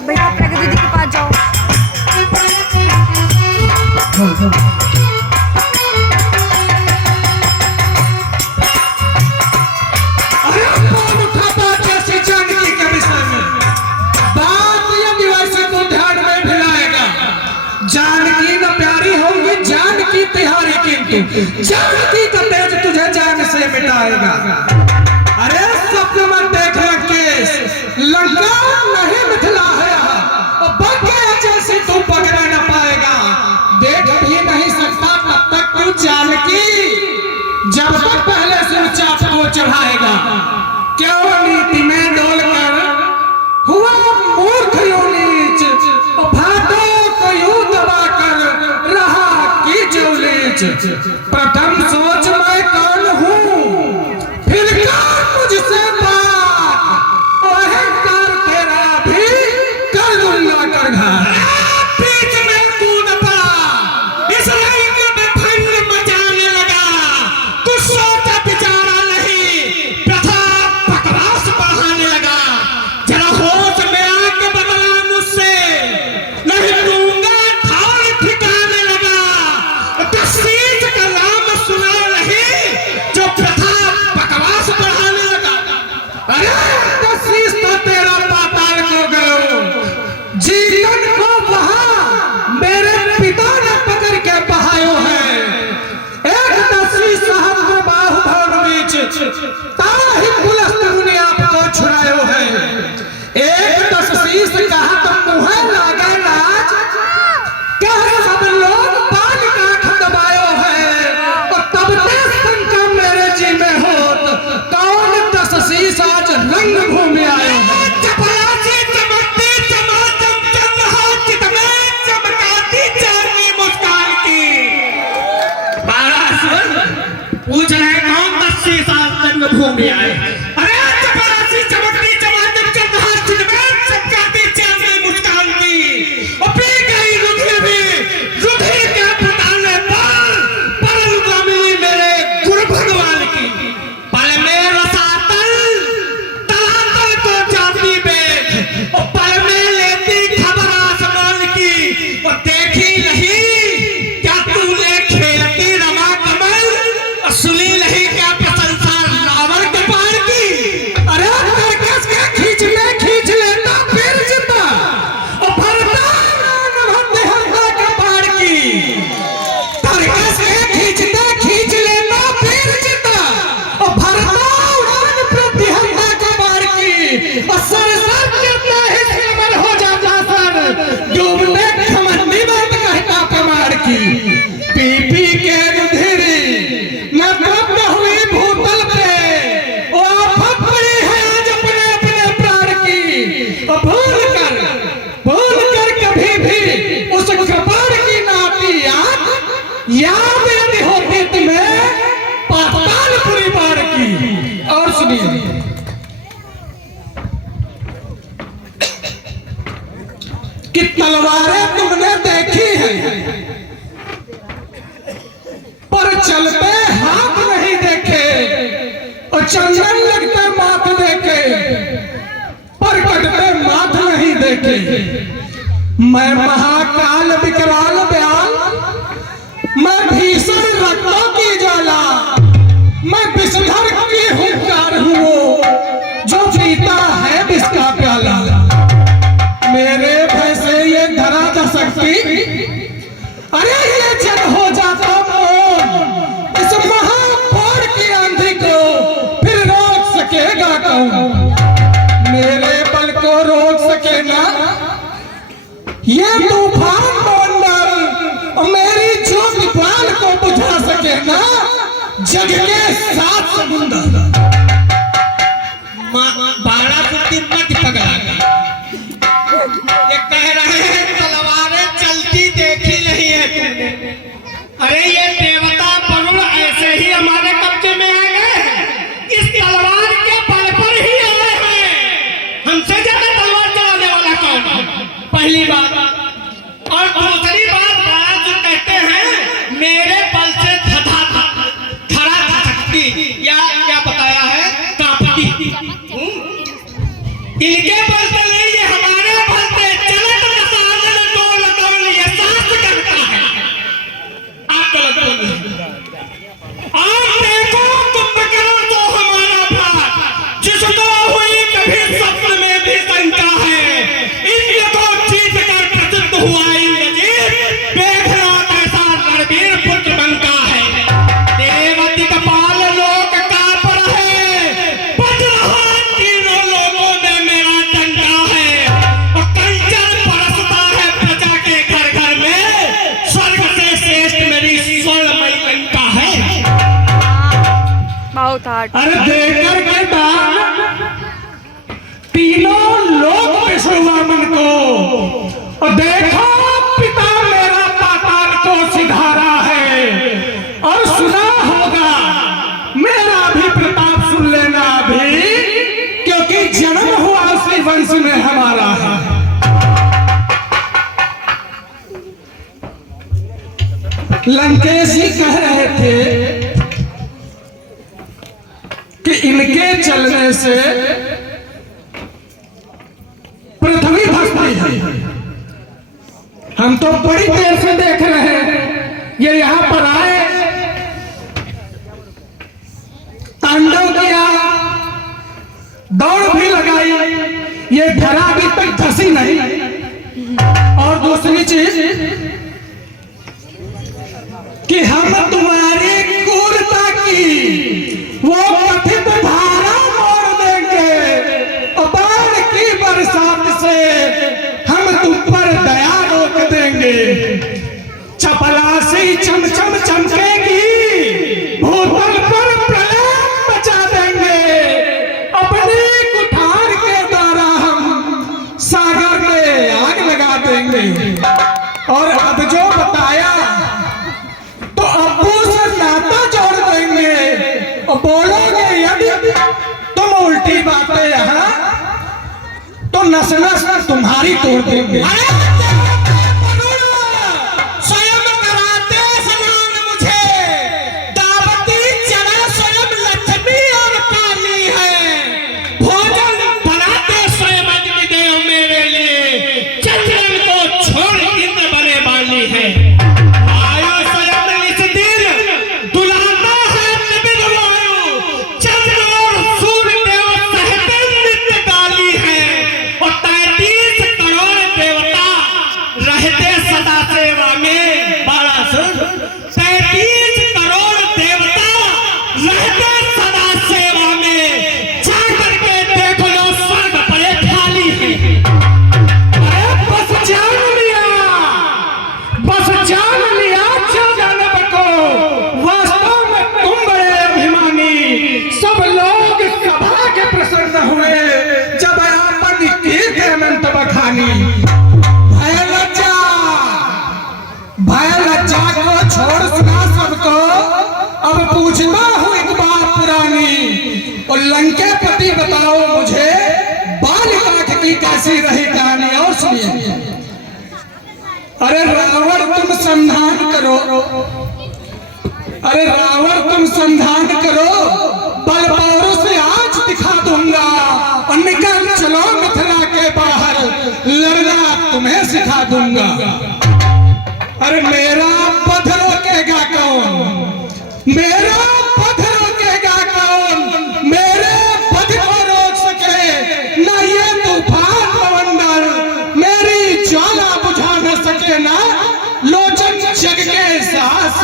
भैया प्रगति दीदी के पास जाओ। जानकी न प्यारी होगी जानकी तिहारी, किंतु जानकी का तेज तुझे जान से मिटाएगा। अरे सपने में देख केस लंका नहीं मिथिला है, जैसे तू पकड़ न पाएगा। देख भी नहीं सकता तब तक तू जानकी, जब तक पहले से चाप को चढ़ाएगा। क्यों नीति में डोल कर हुआ मूर्ख यूं नीच, भाटों को यूं दबा कर रहा की जो लीच। प्रथम सोच मैं कौन हूँ, फिर कर मुझसे बात, अहंकार तेरा भी कर दूंगा कर घात। बीच में कूद पड़ा, इस रंग में भंग मचाने लगा। कुछ सोचा बिचारा नहीं, प्रथा बकवास बढ़ाने लगा। जरा होश में आके बदला मुझसे, नहीं दूंगा ठार ठिकाने लगा। तस्वीर का नाम सुना नहीं, जो प्रथा बकवास बढ़ाने लगा। अरे तस्वीर तो तेरा पाताल को गयो, जीवन को बहा मेरे पिता ने पकड़ के बहायो है। एक तस्वीर सहस्त्र बाहु भवन बीच, ताही पुलस्त मुनि आपको छुड़ायो है। एक तस्वीर से कहा तो मुँह लागे लाज, कह सब लोग पान का दबायो है। और तब तक शंका मेरे जी में होत, कौन तस्वीर आज रंग भूमि आयो है। पूछ रहे कौन 80 साल तक भूमि आए। अरे चपरासी चमकती चमाचम चंद्रहास चिन्हवेद चमकाती चांदनी मुस्कान की। और पी गई रुधिर भी, रुधिर के फटाने पर परम मिली मेरे गुरु भगवान की। पल में रसातल तलातल को जाती बेद, और पल में लेती खबर आसमान की। और देखी नहीं क्या तूने खेलती रमा कमल, सुनी नहीं क्या प्रशंसा रावण के पार की। अरे करकस के खींच लेता फिर जिंदा, और भरता भंडे हल्का के पार की। करकस के खींच लेता फिर जिंदा, और भरता प्रति हल्का के पार की। और सर गिरता है सिमर हो जाता सर, डूबने खमंडी बात कहता प्रमाण की। पी के रुधिरी न तब हुई भूतल पे, वो आफत पड़ी है आज अपने अपने प्राण की। और भूल कर कभी भी उस कृपाण की नाती याद यदि होती तुम्हें पातालपुरी बार की। और सुनिए, कि तलवारें तुमने देखी हैं, पर चलते हाथ नहीं देखे। और चंदन लगते माथ देखे, पर कटते माथ नहीं देखे। मैं महाकाल विकराल ब्याल, मैं भीषण रक्तों की ज्वाला, मैं विषधर की हुंकार हूँ वो, जो पीता है विष का प्याला। मेरे भय से ये धरा जा सकती, अरे ये जब हो जाता मौन, इस महापौर की आंधी को फिर रोक सकेगा कौन। मेरे बल को रोक सके ना ये तूफान मंडल, और मेरी ज्योति प्राण को बुझा सके ना जग के 7 समुंदर। बाड़ा बुद्धि मत पकड़ा, ये कह रहे हैं तलवारें चलती देखी नहीं है तुमने। अरे ये देवता वरुण ऐसे ही हमारे कब्जे में आ गए हैं, इस तलवार के बल पर ही आए हैं। हमसे ज्यादा तलवार चलाने वाला कौन है, पहली बात। और दूसरी बात जो कहते हैं मेरे बल से धरा धड़कती, या क्या बताया है, कांपती। इनके बल से नहीं, ये हमारे बल से पाठ। अरे देकर के दान तीनों लोग विश्ववामन को, और देखो पिता मेरा पाताल को सिधारा है, और सुना होगा मेरा भी प्रताप सुन लेना भी, क्योंकि जन्म हुआ उसी वंश में हमारा है। लंकेश जी कह रहे थे कि इनके चलने से पृथ्वी भसती है। हम तो बड़ी देर से देख रहे हैं, ये यहाँ पर आए, तांडव किया, दौड़ भी लगाई, ये धरा अभी तक धसी नहीं। और दूसरी चीज कि हम तुम्हारी क्रूरता की वो कथित धारा मोड़ देंगे, और बाढ़ की बरसात से हम तुम पर दया रोक देंगे। चपलासी चमचम चमकेगी, भूतल पर प्रलय मचा देंगे, अपनी कुठार के द्वारा हम सागर में आग लगा देंगे। और अब जो बताया तो अब्बू से नाता जोड़ देंगे, और बोलोगे यदि तुम उल्टी बातें यहाँ तो नस नस तुम्हारी तोड़ देंगे। स्वयं कराते समान मुझे, दावती चना स्वयं लक्ष्मी और काली है, भोजन बनाते स्वयं अग्निदेव मेरे लिए, चंद्रन को छोड़ इंद्र बने वाली है। छोड़ सुना सबको, अब पूछता हूँ एक बात पुरानी, और लंकेपति बताओ मुझे बालिका की कैसी रही कहानी। और सुनिए, अरे रावण तुम संधान करो, अरे रावण तुम संधान करो, बल पौरों से आज दिखा दूंगा, और निकल चलो मथुरा के बाहर, लड़ना तुम्हें सिखा दूंगा। अरे मेरा पथ रोकेगा कौन, मेरा पथ रोकेगा कौन, मेरे पथ को रोक सके ना ये तूफान बवंडर, मेरी ज्वाला बुझा न सके ना लोचन जग के साहस।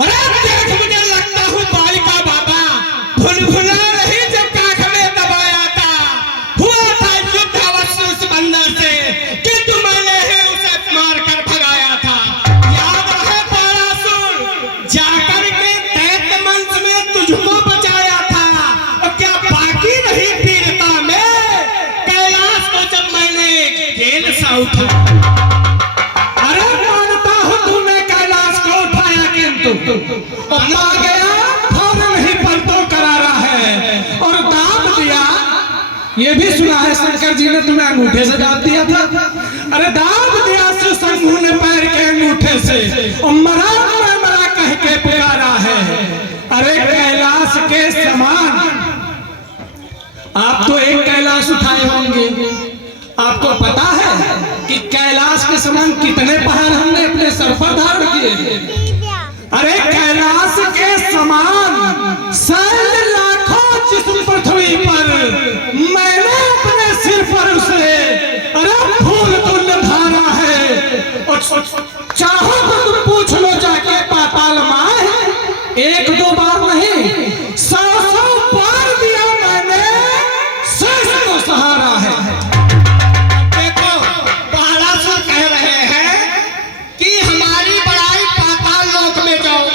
अरे देख मुझे लगता हूँ बालिका बाबा भुला रही जब काख में दबाया था, हुआ था युद्ध अवश्य उस बंदर से, किंतु मैंने ही उसे मार कर भगाया था। याद रहे तारासुर, जाकर के दैत्य मंच में तुझको बचाया था, और क्या बाकी नहीं पीड़िता में कैलाश को जब मैंने जेल सा उठा। अरे मानता हूँ तूने कैलाश को उठाया, किंतु आ गया फौरन ही पलटो करारा है, और दाम दिया। ये भी सुना है शंकर जी ने तुम्हें अंगूठे से दाब दिया था। अरे दाब दिया सुशंभु ने पैर के अंगूठे से, और मरा मरा कह के पुकारा है। अरे कैलाश के समान, आप तो एक कैलाश उठाए होंगे, आपको पता है कि कैलाश के समान कितने पहाड़ हमने अपने सर पर धारण किए। अरे कैलाश के समान शैल लाखों जिस पृथ्वी पर, मैंने अपने सिर पर उसे अरे फूल तुल्य धारा है। और चाहो तो तुम पूछ लो जाके पाताल माँ, एक दो बार नहीं 100 बार दिया मैंने, शेष को सहारा है। देखो पहला से कह रहे हैं कि हमारी बड़ाई पाताल लोक में जाओ,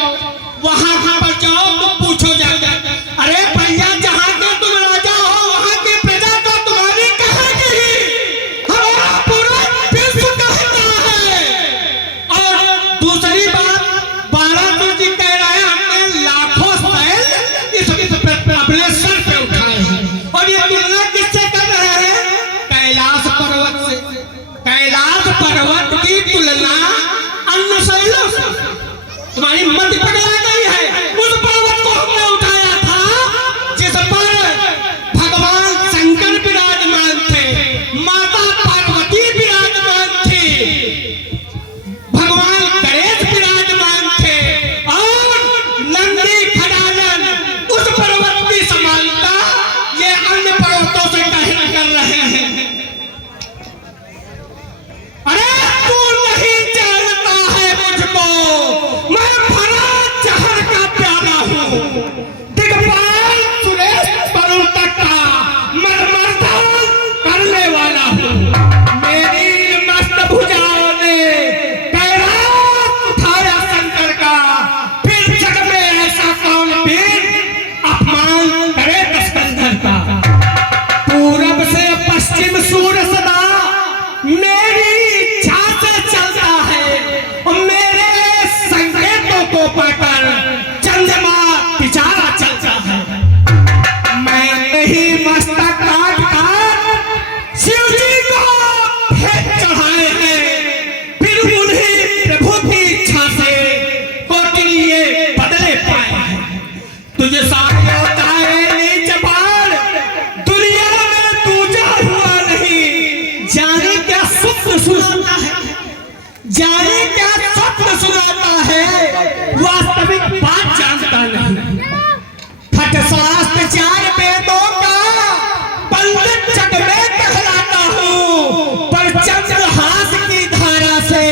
ही मस्तक काट काट शिव जी को भेंट चढ़ाए हैं। फिर उन्हें प्रभु की इच्छा से कोटिलिए बदले पाए हैं। तुझे सारे होता है नीच बाल, दुनिया में दूजा हुआ नहीं। जाने क्या स्वप्न सुनाता है, जाने क्या स्वप्न सुनाता है, वास्तविक बात जानता नहीं। फट शास्त्र चार वेदों का पंडित जग में कहलाता हूँ, पर चंद्रहास की धारा से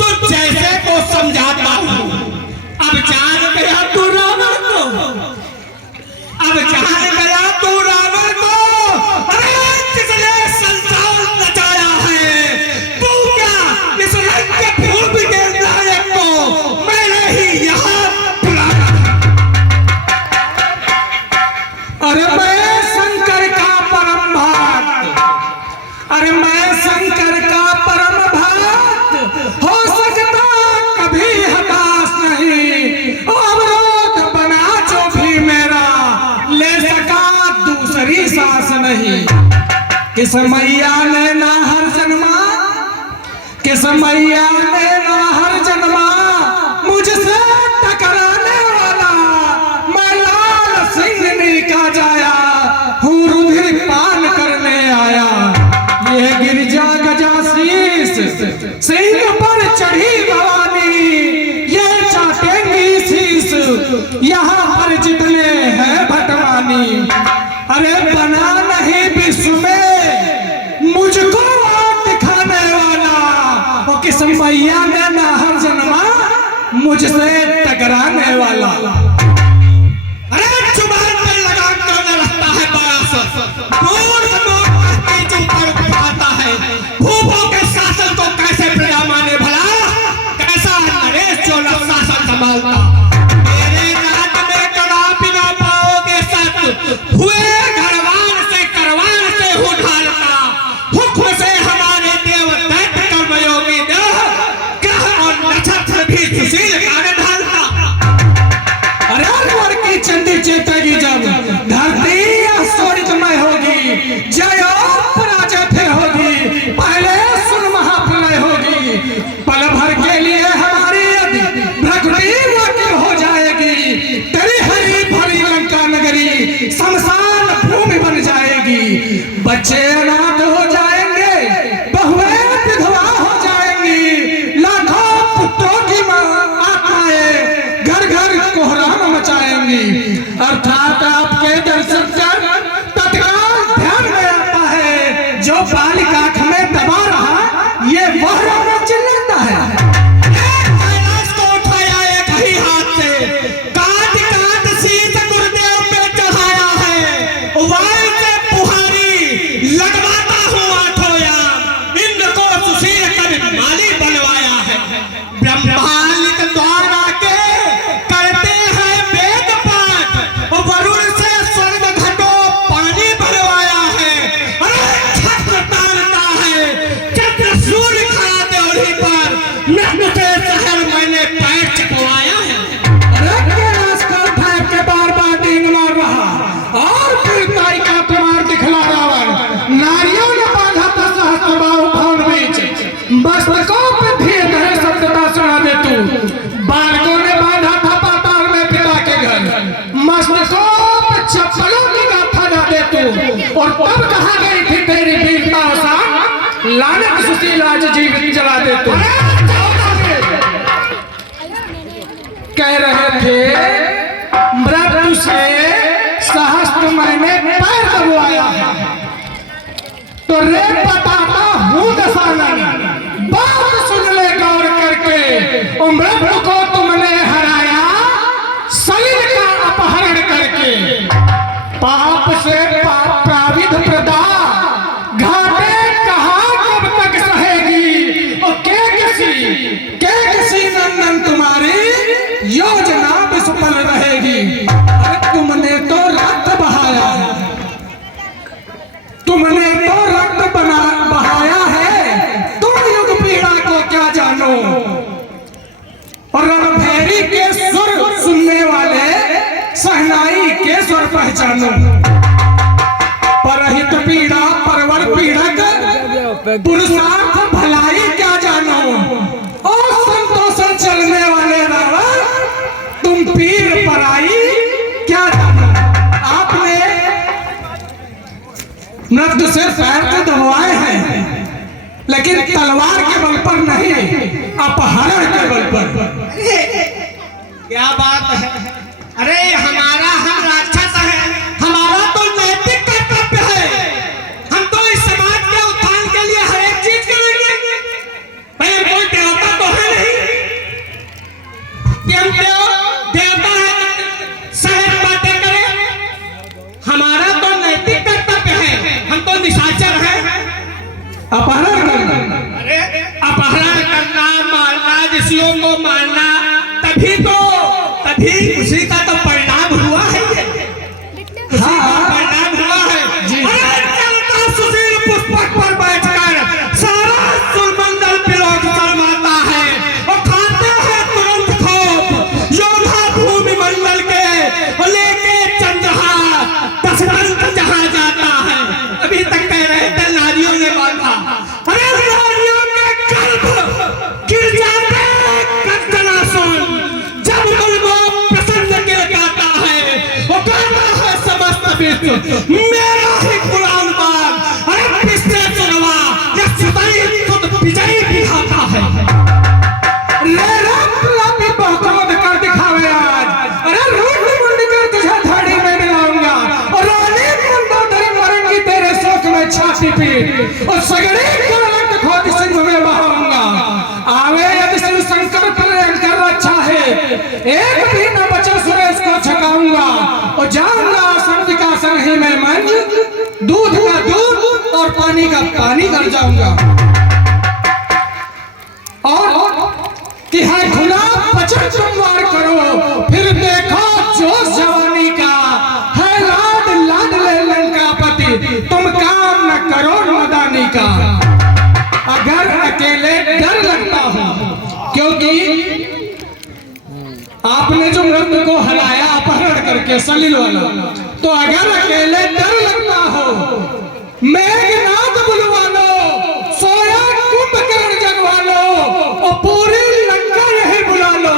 तुझ जैसे को समझाता हूँ। अब जान गया तू रावण को, अब जान गया तू रावण को। अरे जिसने संसार नचाया है, तू क्या इस रंग के फूल के नायक को मैंने ही यहाँ बुलाया। अरे मैं शंकर का परम भक्त, अरे मैं शंकर का परम भक्त, हो सकता कभी हताश नहीं। अवरोध बना जो भी मेरा, ले सका दूसरी सांस नहीं। किस मैया ने ना हर जन्मा, किस मैया ने ना हर जन्मा, मुझसे टकराने वाला मैं लाल सिंह का जाया हूँ, रुधिर पान करने आया। ये गिरजा गजा शीस सिंह पर चढ़ी भवानी, ये चाटेंगी शीस यहाँ पर जितने हैं भटवानी। अरे बना नहीं विश्व में मुझको दिखाने वाला, वो किस मैया ने ना हर जन्मा, मुझसे टकराने वाला। अरे जुबान पर लगा कर न रखता है बास, दूर दूर के जो पर उठाता है। भूपों के शासन को कैसे प्रजा माने भला, कैसा नरेश जो न शासन संभालता। मेरे राज में कदापि न पाओगे सत, हुए घरवान से करवान से हूँ ढालता। हुक्म से हमारे देव दैत्य कर्मयोगी देह, ग्रह और नक्षत्र भी सुशील कार्य ढालता। अरे वर की चंडी चेतेगी जब धरती आश्चर्यमय होगी, जय और पराजय फिर होगी, पहले सुन महाप्रलय होगी। पल भर के लिए हमारी यदि भ्रकुटी वाक्य हो जाएगी, तेरी हरी भरी लंका नगरी शमशान भूमि बन जाएगी। बच्चे अनाथ हो जाएंगे, बहुएं विधवा हो जाएंगी, लाखों पुत्रों की आत्माएं घर घर कोहराम मचाएंगी। अर्थात आपके दर्शन कर तत्काल ध्यान में आता है, जो बालिका में दबा रहा ये वह रोना चिल्लाता है। कैलाश को उठाया एक ही हाथ से, काट काट शीत गुरुदेव पे चढ़ाया है। वायु से पुहारी लगवाता हूँ आठों याम, इंद्र को सुशील कर माली बनवाया है। ब्रह्मांड द्वारा के करते हैं वेद पाठ, वरुण से स्वर्ग घटो पानी भरवाया है। अरे छत्र तानता है, चंद्र सूर्य खड़ा देवरी पर, नग्न से शहर मैंने पैर चकवाया है। अरे कैलाश का उठाए के बार बार डींग मार रहा, और फिर ताई का प्रमाण दिखला रावण। नारियों ने बांधा था सहस्त्र बाहु भवन बीच, मस्तकों पे धीरे धीरे सत्यता सुना दे तू। बालकों ने बांधा था पाताल में पिता के घर, मस्तकों पे चप्पलों की गाथा ना दे तू। और तब कहा गई थी तेरी वीरता आसान, लानत सुशील आज जीवित जला दे तू। कह रहे थे मृत्यु से सहस्त्र मैंने पैर दबवाया है, तो रे बताता हूँ दशानन, बात सुन ले गौर करके। ओ मृत्यु को तुमने हराया सलील का अपहरण करके, पाप से पाप प्राविध प्रदा, घाटे कहाँ कब तक सहेगी। और के किसी नंदन तुम्हारी योजना विफल रहेगी। अरे तुमने तो रक्त बहाया, तुमने तो रक्त बहाया है, तुम युग पीड़ा को क्या जानो। और रणभैरी के सुर सुनने वाले सहनाई के स्वर पहचानो। पुरुषार्थ भलाई क्या जानो, और संतोषण चलने वाले रावण, तुम पीर पराई क्या जानो। आपने मृत्यु से पैर तो दबवाए हैं, लेकिन तलवार के बल पर नहीं, अपहरण के बल पर। क्या बात है? अरे हमारा हम राक्षस है, हमारा तो नैतिक कर्तव्य है। हम तो इस समाज के उत्थान के लिए हर एक चीज करेंगे। भाई कोई देवता तो है नहीं कि हम देवता है सहज बातें करें। हमारा तो नैतिक कर्तव्य है, हम तो निशाचर हैं। अपहरण करना, अरे अपहरण करना, मारना, ऋषियों को मारना, तभी उसी का तो परिणाम हुआ है। परिणाम हुआ है। अरे चलता सुशील पुष्पक पर बैठकर सारा सुरमंडल पिरोग चलवाता है और खाते हैं तुरंत खोप योद्धा भूमि मंडल के, और लेके चंद्रहार दशरथ जहां जाता है। अभी तक कह रहे थे नारियों ने बांधा, अरे नारियों के गर्भ गिर जाते कंचना सुन, जब वो प्रसन्न गिर जाता है, वो कहता है समस्त विश्व मेरा ही गुलाम बाग। अरे किसने सुनवा, ये सदाई खुद विजयी भी खाता है। बहुत कर दिखावे आज, अरे रूठ मुंड कर तुझे धाड़ी में मिलाऊंगा, और रानी मंदोदरी मरेंगी तेरे शोक में छाती पीट, और सगड़ी कलंक खोद सिंह में बहाऊंगा। आवे यदि शिव शंकर पर अच्छा है, एक भी न बचा सुरेश को छकाऊंगा, और जाऊंगा संविकासन ही में मंज, दूध का दूध और पानी का पानी कर जाऊंगा। और कि है खुला बचन संवार करो, फिर देखो जोश जवानी का, है लाड लाड ले लंकापति, तुम काम न करो मदानी का। अगर अकेले डर लगता हूं, क्योंकि आपने जो मृत्यु को हराया अपहरण करके सलील वाला, तो अगर अकेले डर लगता हो, मेघनाथ बुलवा लो, सोया कुंभकर्ण जगवा लो, और पूरी लंका यही बुला लो,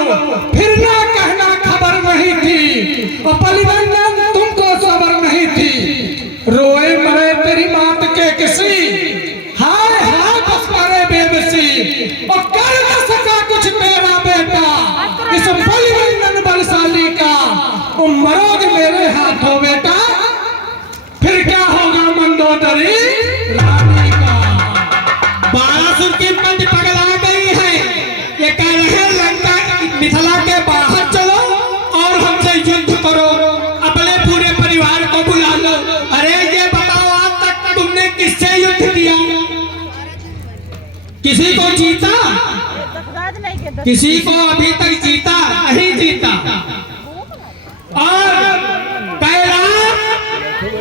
फिर ना कहना खबर नहीं थी, और बलिवंदन तुमको खबर नहीं थी। रोए मरे तेरी मात के किसी, हाय हाय बस करे बेबसी, और कर न सका कुछ मेरा बेटा, इस बलिवंदन बलशाली का, और मरोगे मेरे हाथों बेटा, फिर क्या होगा मंदोदरी रानी का। बारासुर की पंच पगला गई है, ये कह रहे लंका मिथिला के बाहर चलो और हमसे युद्ध करो, अपने पूरे परिवार को बुला लो। अरे ये बताओ आज तक तुमने किससे युद्ध किया? किसी को जीता? किसी को अभी तक जीता नहीं जीता। और कैलाश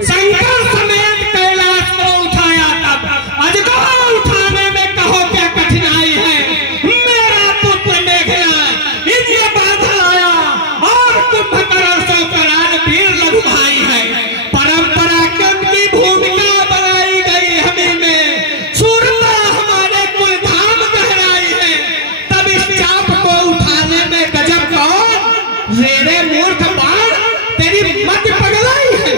शंकर समेत कैलाश को उठाया, तब अजगर उठाने में कहो क्या कठिनाई है। मेरा पुत्र मेघनाथ इन्हें बाधा लाया, और कुंभकर्ण से करार वीर लघु भाई है। परंपरा क्रम की भूमिका बनाई गई हमें में, सूरता हमारे कुल धाम गहराई है। तब इस चाप को उठाने में गजब कौन रेरे मूर्ख बाण, तेरी मत पगलाई है।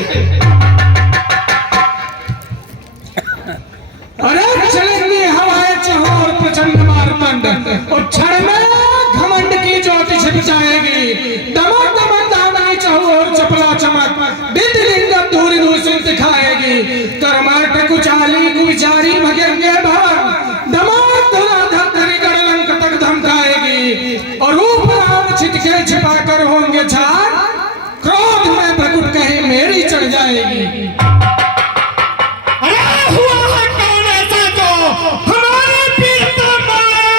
अरे चलेंगे हवाएं चहोर प्रचंड मारतंड, और क्षण में घमंड की ज्योति छिप जाएगी। दमक दमक दानाई चहोर चपला चमक, बिंद लिंगम दूर दूर से दिखाएगी। करमाट कुचाली कुचारी भगेंगे भवन, दमाक धुराधर धरी गड़लंक तक धमकाएगी। और रूप राम छिटके छिपा कर होंगे झाड़, क्रोध में प्रकुट कहीं मेरी चढ़ जाएगी। अरे हुआ है कौन ऐसा जो हमारे पीड़ितों मारे,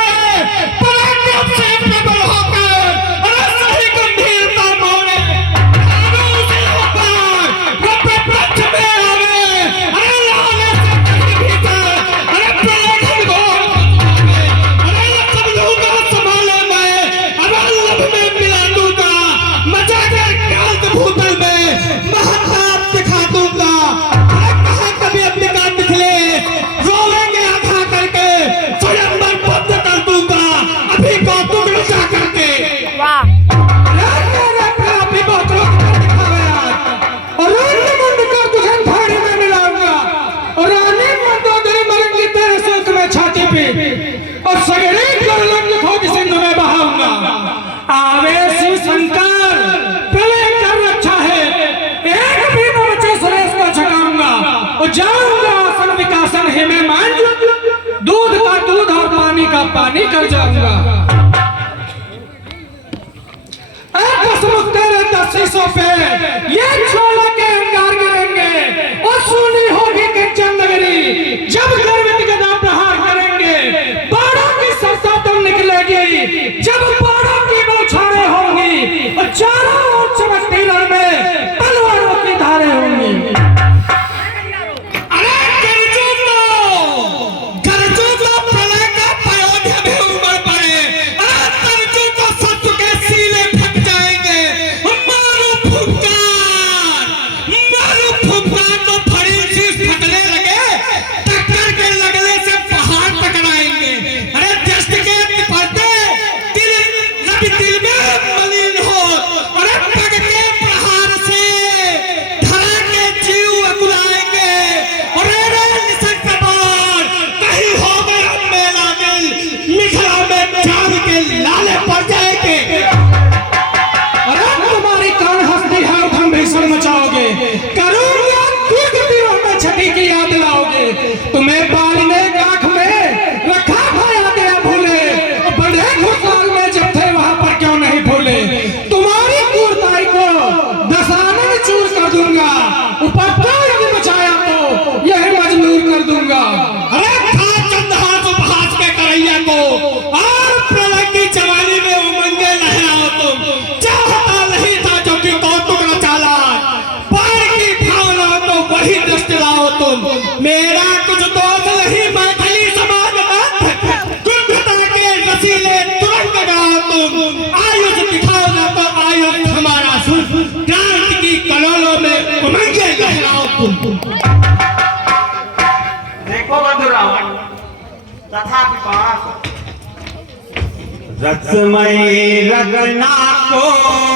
पराक्रम से प्रबल होकर, अरे सही गंभीरता मोड़े, आगे से होकर वो प्रपंच में आवे, अरे लाने से कहीं भीतर जाऊंगा आसन विकासन हिमे मंज, दूध का दूध और पानी का पानी कर जाऊंगा। तेरे 10 पे ये छोला के अंगार गिरेंगे और सुनी होगी कंचन नगरी। जब गर्वित गदा प्रहार करेंगे बाड़ों की सरसा तुम निकलेगी, जब बाड़ों की बौछारें होंगी और चारों ओर चमकती रण में तलवारों की धारें होंगी। तुम्हें बालने गांठ में रखा खाया गया भूले, बड़े खुशहाल में जब थे वहां पर क्यों नहीं भूले। तुम्हारी क्रूरताई को दसाने में चूर कर दूंगा, उपद्रव यदि बचाया तो यही मजबूर कर दूंगा। अरे खा चंदहास उपहास के करैया को और प्रलय की जवानी में उमंगे लहराओ तुम। चाहता नहीं था जो कि कौतुक न चाला, पार की भावना तो वही दृष्टि लाओ तुम। मेरा कुछ दोष नहीं मैथिली समाज में, कुंभता के रसीले तुरंत गाओ तुम। आयुष दिखाओ ना तो आयुष हमारा सुन, क्रांति की कलोलों में उमंगे लहराओ तुम। देखो बंधुराव, तथापि रसमयी रगना को